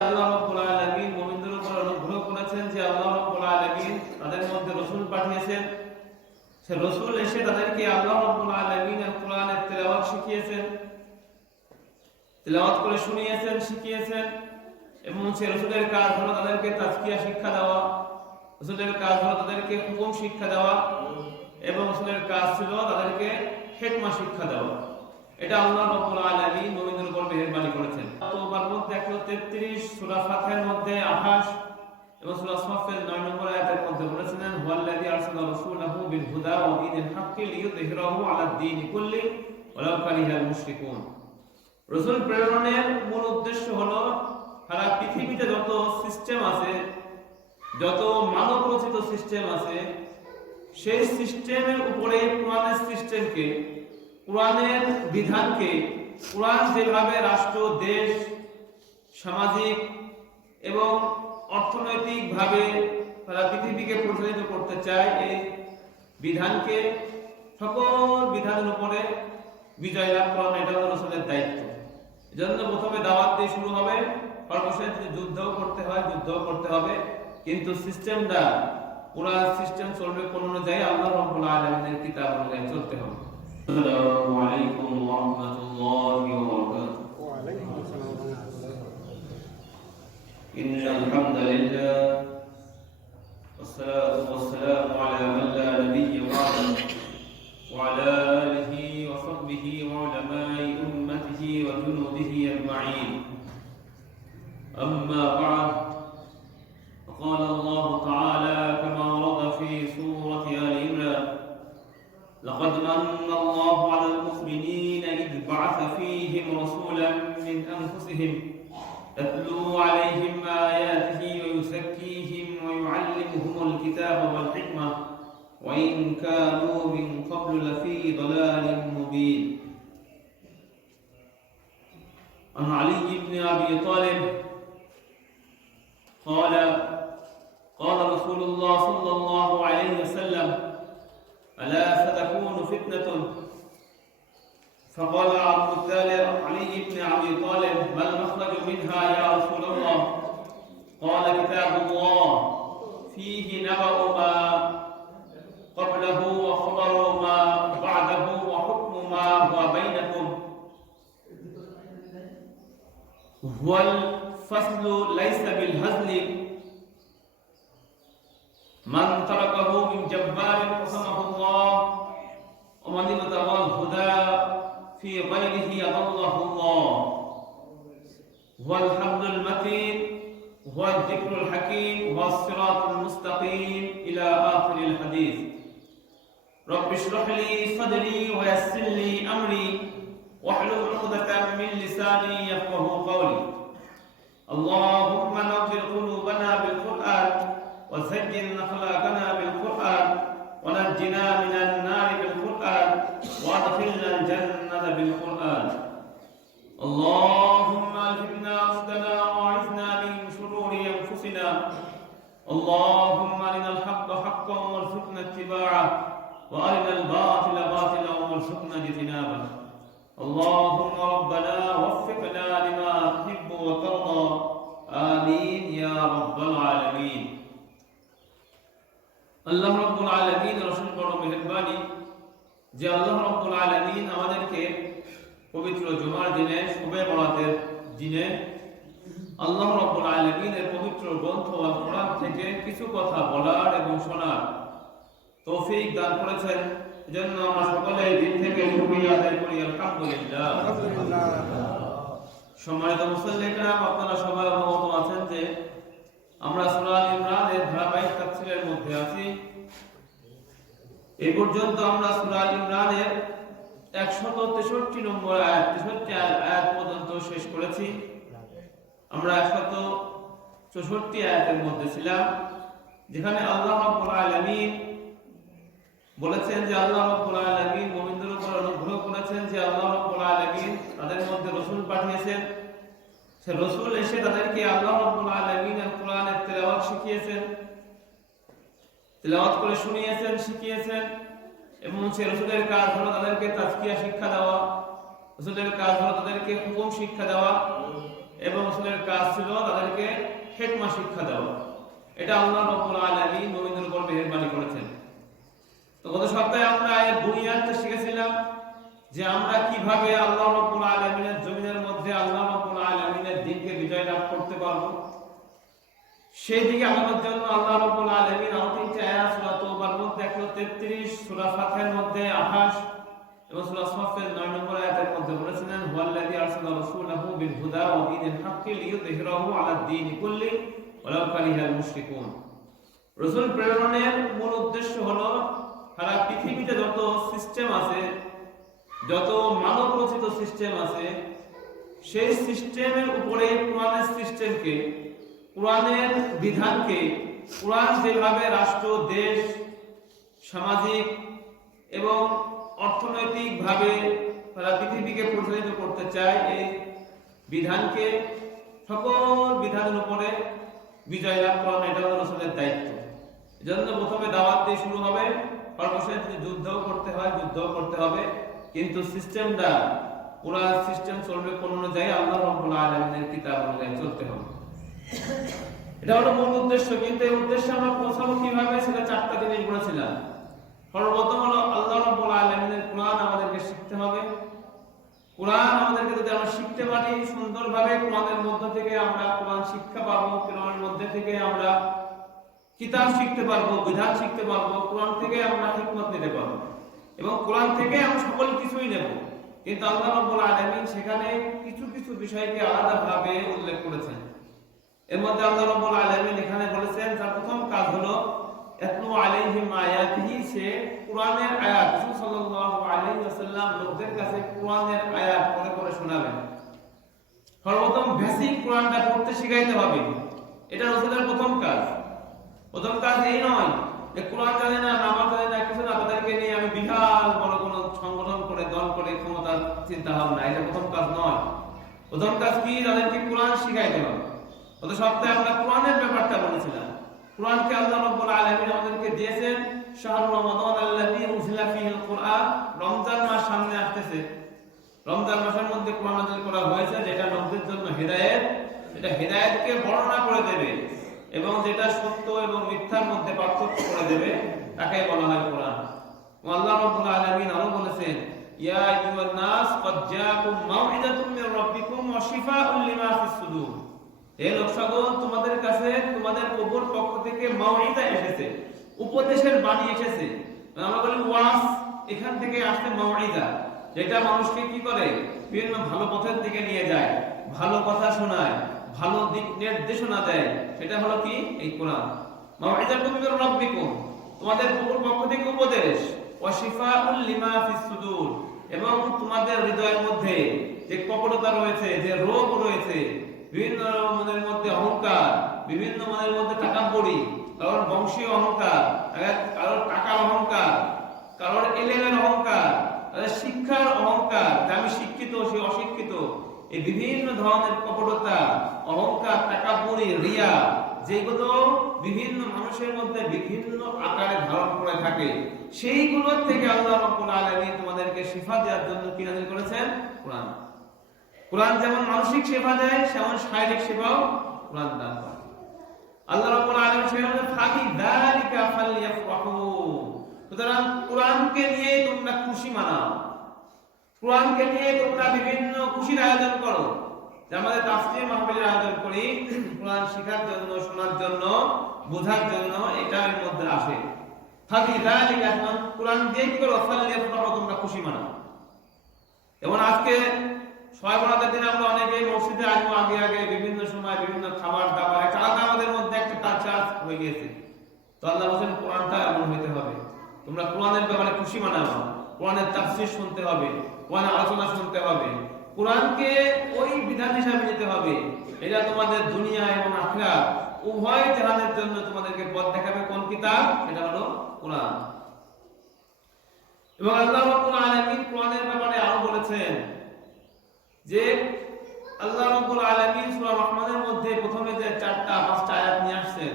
আল্লাহ করে শুনিয়েছেন, শিখিয়েছেন এবং সে রাসূলের কাজ তাদেরকে তাজকিয়া শিক্ষা দেওয়া, রাসূলের কাজ তাদেরকে হুকুম শিক্ষা দেওয়া এবং রাসূলের কাজ ছিল তাদেরকে হিকমা শিক্ষা দেওয়া। এটা আল্লাহ রাব্বুল আলামিন মুমিনদের উপর মেহেরবানি করেছেন। তওবার মধ্যে 133 সূরা ফাতিহার মধ্যে 28 এবং সূরা সাফের 9 নম্বর আয়াতের মধ্যে বলেছেন হুয়াল্লাযী আরসালা রাসূলাহু বিল হুদা ওয়া দীনিল হাক্কি লিইয়ুযহিরাহু আলা দ্বীনি কুল্লি ওয়ালাউ কারিহাল মুশরিকুন। রাসূল প্রেরণের মূল উদ্দেশ্য হলো, সারা পৃথিবীতে যত সিস্টেম আছে, যত মানব রচিত সিস্টেম আছে, সেই সিস্টেমের উপরে কোরআনের সিস্টেমকে কোরআনের বিধানকে, কোরআন যেভাবে রাষ্ট্র, দেশ, সামাজিক এবং অর্থনৈতিকভাবে তারা পৃথিবীকে পরিচালিত করতে চায়, এই বিধানকে সকল বিধানের উপরে বিজয় লাভ করানো এটা হলো রসুলের দায়িত্ব। এজন্য প্রথমে দাওয়াত দিয়ে শুরু হবে। সর্বশেষ যদি যুদ্ধও করতে হয়, যুদ্ধও করতে হবে। কিন্তু সিস্টেমটা পুরা সিস্টেম চলবে কোন অনুযায়ী আল্লাহ রাব্বুল আলামিনের কিতাব অনুযায়ী চলতে হবে। السلام عليكم ورحمة الله وبركاته. وعليكم السلام ورحمة الله إن الحمد لله والصلاة والسلام على من لا نبي وعلى آله وصحبه وعلماء أمته وجنوده أجمعين. أما بعد فقال الله تعالى كما ورد في سورة آل لقد من الله على المؤمنين إذ بعث فيهم رسولا من أنفسهم يتلو عليهم آياته ويزكيهم ويعلمهم الكتاب والحكمة وإن كانوا من قبل لفي ضلال مبين. عن علي بن أبي طالب قال قال رسول الله صلى الله عليه وسلم ألا ستكون فتنة؟ فقال عبد الطالب علي بن أبي طالب ما المخرج منها يا رسول الله؟ قال كتاب الله فيه نبأ ما قبله وخبر ما بعده وحكم ما هو بينكم. هو الفصل ليس بالهزل من تركه من جبار قسمه الله ومن ابتغى الهدى في غيره أضله الله. هو الحبل المتين هو الذكر الحكيم هو الصراط المستقيم إلى آخر الحديث. رب اشرح لي صدري ويسر لي أمري واحلل عقدة من لساني يفقه قولي. اللهم نظر قلوبنا بالقرآن وزين أخلاقنا بالقرآن ونجنا من النار بالقرآن وأدخلنا الجنة بالقرآن. اللهم ألهمنا رشدنا وأعذنا من شرور أنفسنا. اللهم أرنا الحق حقا وارزقنا اتباعه وأرنا الباطل باطلا وارزقنا اجتنابه. اللهم আল্লাহ রব্বুল আলমিন রসুল বড় মেহরবানি যে আল্লাহ রব্বুল আলমিন আমাদেরকে পবিত্র জুমার দিনে, শুভে বরাতের দিনে আল্লাহ রব্বুল আলমিনের পবিত্র গ্রন্থ আর কোরআন থেকে কিছু কথা বলার এবং শোনার তৌফিক দান করেছেন। এজন্য আমরা সকলে এই দিন থেকে শুকরিয়া আদায় করি। আলহামদুলিল্লাহ। সম্মানিত মুসল্লিকরাম আপনারা সবাই অবগত আছেন যে আমরা সূরা ধারাবাহিক তাফসীরের মধ্যে আছি। এই পর্যন্ত আমরা সূরা আল ইমরানের 163 নম্বর আয়াত 63 আয়াত পর্যন্ত শেষ করেছি। আমরা 164 আয়াতের মধ্যে ছিলাম, যেখানে আল্লাহ রাব্বুল আলামিন বলেছেন যে আল্লাহ রাব্বুল আলামিন মুমিনদের উপর অনুগ্রহ করেছেন যে আল্লাহ রাব্বুল আলামিন তাদের মধ্যে রাসূল পাঠিয়েছেন। সে রাসূল এসে তাদেরকে আল্লাহ রাব্বুল আলামিনের কোরআনের তেলাওয়াত শিখিয়েছেন। তেলাওয়াত করে শুনিয়েছেন, শিখিয়েছেন এবং সে রাসূলের কাজ হলো তাদেরকে তাজকিয়া শিক্ষা দেওয়া, রাসূলের কাজ হলো তাদেরকে হুকুম শিক্ষা দেওয়া এবং রসুলের কাজ ছিল তাদেরকে হেকমা শিক্ষা দেওয়া। এটা আল্লাহ রব্বুল আলামিন মুমিনদের উপর মেহেরবানি করেছেন। তো গত সপ্তাহে আমরা এর বুনিয়াদটা শিখেছিলাম যে আমরা কীভাবে আল্লাহ রব্বুল আলামিনের জমিনের মধ্যে আল্লাহ রব্বুল আলামিনের দিনকে বিজয় লাভ করতে পারব। সেই দিকে আমাদের জন্য আল্লাহ রাব্বুল আলামিন আয়াত, সূরা মধ্যে 133 সূরা ফাতহের মধ্যে 28 এবং সূরা সাফের 9 নম্বর আয়াতের মধ্যে হুয়াল্লাযী আরসালা রাসূলাহু বিল হুদা ওয়া দীনিল হাক্কি লিইয়ুযহিরাহু কুল্লি ওয়ালাউ কারিহাল মুশরিকুন রাসূল প্রেরণের মূল উদ্দেশ্য হলো, সারা পৃথিবীতে যত সিস্টেম আছে, যত মানব রচিত সিস্টেম আছে, সেই সিস্টেমের উপরে কোরআনের সিস্টেমকে কোরআনের বিধানকে, কোরআন যেভাবে রাষ্ট্র, দেশ, সামাজিক এবং অর্থনৈতিকভাবে তারা পৃথিবীকে পরিচালিত করতে চায়, এই বিধানকে সকল বিধানের উপরে বিজয় লাভ করানো, এটা হলো দায়িত্ব। এজন্য প্রথমে দাওয়াত দিয়ে শুরু হবে। সর্বশেষ যুদ্ধও করতে হয়, যুদ্ধও করতে হবে। কিন্তু সিস্টেমটা পুরা সিস্টেম চলবে কোন অনুযায়ী আল্লাহ রব্বুল আলামিনের কিতাব অনুযায়ী চলতে হবে। এটা হলো মূল উদ্দেশ্য, কিন্তু এই উদ্দেশ্যে আমরা পৌঁছাবো কীভাবে সেটা চারটা জিনিস বলেছিলাম। সর্বপ্রথম হলো আল্লাহ রাব্বুল আলামিনের কোরআন আমাদেরকে শিখতে হবে। কোরআন আমাদেরকে যদি আমরা শিখতে পারি, সুন্দরভাবে কোরআনের মধ্য থেকে আমরা কোরআন শিক্ষা পাবো, কোরআনের মধ্যে থেকে আমরা কিতাব শিখতে পারব, বিধান শিখতে পারব, কোরআন থেকে আমরা হিকমত নিতে পারব। এবং কোরআন থেকে আমরা সকল কিছুই নেব। কিন্তু আল্লাহ রাব্বুল আলামিন সেখানে কিছু কিছু বিষয়কে আলাদাভাবে উল্লেখ করেছেন। এর মধ্যে আল্লাহ রাব্বুল আলামিন এখানে বলেছেন, তার প্রথম কাজ হলো, ইয়াতলু আলাইহিম আয়াতিহি, সে কোরআনের আয়াত, রাসূল সাল্লাল্লাহু আলাইহি ওয়াসাল্লাম লোকদের কাছে কোরআনের আয়াত পড়ে পড়ে শোনাবেন। সর্বপ্রথম বেসিক কোরআনটা পড়তে শিখাইতে হবে। এটা রাসূলের প্রথম কাজ। প্রথম কাজ এই নয় যে কোরআন জানে না, নামাজ জানে না, কিছু না, তাদেরকে নিয়ে আমি বিশাল বড় কোনো সংগঠন করে, দল করে, ক্ষমতার চিন্তা ভাবনা এটা প্রথম কাজ নয়। প্রথম কাজ কি? তাদেরকে কোরআন শিখাইতে হবে। গত সপ্তাহে আমরা কোরআনের ব্যাপারটা বলেছিলাম। কোরআনকে আল্লাহ রাব্বুল আলামিন আমাদেরকে দিয়েছেন শাহরুর রমাদান আল্লাযী উনজিলা ফীহিল কোরআন রমজান মাস সামনে আসতেছে। রমজান মাসের মধ্যে কোরআন নাযিল করা হয়েছে, যেটা লোকদের জন্য হেদায়েত। এটা হেদায়েতকে বর্ণনা করে দেবে এবং যেটা সত্য এবং মিথ্যার মধ্যে পার্থক্য করে দেবে তাকে বলা হয় কোরআন। আল্লাহ রাব্বুল আলামিন আরও বলেছেন, ইয়া আইয়ুহান নাস ক্বাদ জাআকুম মাউইযাতুম মির রাব্বিকুম ওয়া শিফাউন লিমা ফিস সুদূর। হে লোকসাগর তোমাদের কাছে, তোমাদের প্রভুর পক্ষ থেকে মাউইদা এসেছে, উপদেশের বাণী এসেছে। আমরা বলি, ওয়াস এখান থেকে আসছে মাউইদা যেটা মানুষকে কি করে? বিভিন্ন ভালো পথের দিকে নিয়ে যায়, ভালো কথা শোনায়, ভালো দিক নির্দেশনা দেয়। সেটা হলো কি? এই কোরআন। মাউইদা তুমি রব্বিকুম তোমাদের প্রভুর পক্ষ থেকে উপদেশ। ওয়া শিফাউল লিমা ফিস সুদূর এবং তোমাদের হৃদয়ের মধ্যে যে কপটতা রয়েছে, যে রোগ রয়েছে বিভিন্ন মনের মধ্যে অহংকার, বিভিন্ন মনের মধ্যে টাকা পড়ি কারোর বংশীয় অহংকার কারোর টাকার অহংকার, কারোর এলেমের অহংকার শিক্ষার অহংকার, যে আমি শিক্ষিত, সে অশিক্ষিত, এই বিভিন্ন ধরনের কপটতা, অহংকার টাকা পড়ি রিয়া যেগুলো বিভিন্ন মানুষের মধ্যে বিভিন্ন আকারে ধারণ করে থাকে, সেইগুলোর থেকে আল্লাহ রাব্বুল আলামিন তোমাদেরকে শিফা দেওয়ার জন্য কি করেছেন? কোরআন। কোরআন যেমন মানসিক সেবা দেয়, সেমন শারীরিক সেবাও কোরআন দান করে। আল্লাহ রাব্বুল আলামিন সেখানে ফাকি যালিকা ফালইয়াফরাহু সুতরাং কোরআনকে নিয়ে তোমরা খুশি মানাও। কোরআনকে নিয়ে তোমরা বিভিন্ন খুশির আয়োজন করো। যে আমাদের তাফসীর মাহফিলের আয়োজন করি, কোরআন শেখার জন্য, শোনার জন্য, বোঝার জন্য, এটা এর মধ্যে আসে। ফাকি যালিকা কোরআন দিয়ে কি করো? ফালইয়াফরাহু তোমরা খুশি মানাও। যেমন আজকে ছয় দিন আমরা অনেকেই মসজিদে আসব আগে আগে বিভিন্ন সময় বিভিন্ন খাবার দাবার, একটা আলাদা আমাদের মধ্যে একটা কালচার হয়ে গিয়েছে। তো আল্লাহ বলছেন, কোরআনটা এমন হইতে হবে। তোমরা কোরআনের ব্যাপারে খুশি মানাবো কোরআনের তাফসীর শুনতে হবে, কোরআনের আলোচনা শুনতে হবে। কোরআনকে ওই বিধান হিসাবে নিতে হবে। এটা তোমাদের দুনিয়া এবং আখরা উভয় জাহানের জন্য তোমাদেরকে পথ দেখাবে কোন কিতাব? এটা হলো কোরআন। এবং আল্লাহ রাব্বুল কোরআনের ব্যাপারে আরও বলেছেন যে আল্লাহ রব্বুল আলামিন সূরা রহমানের মধ্যে প্রথমে যে চারটা পাঁচটা আয়াত নিয়ে আসছেন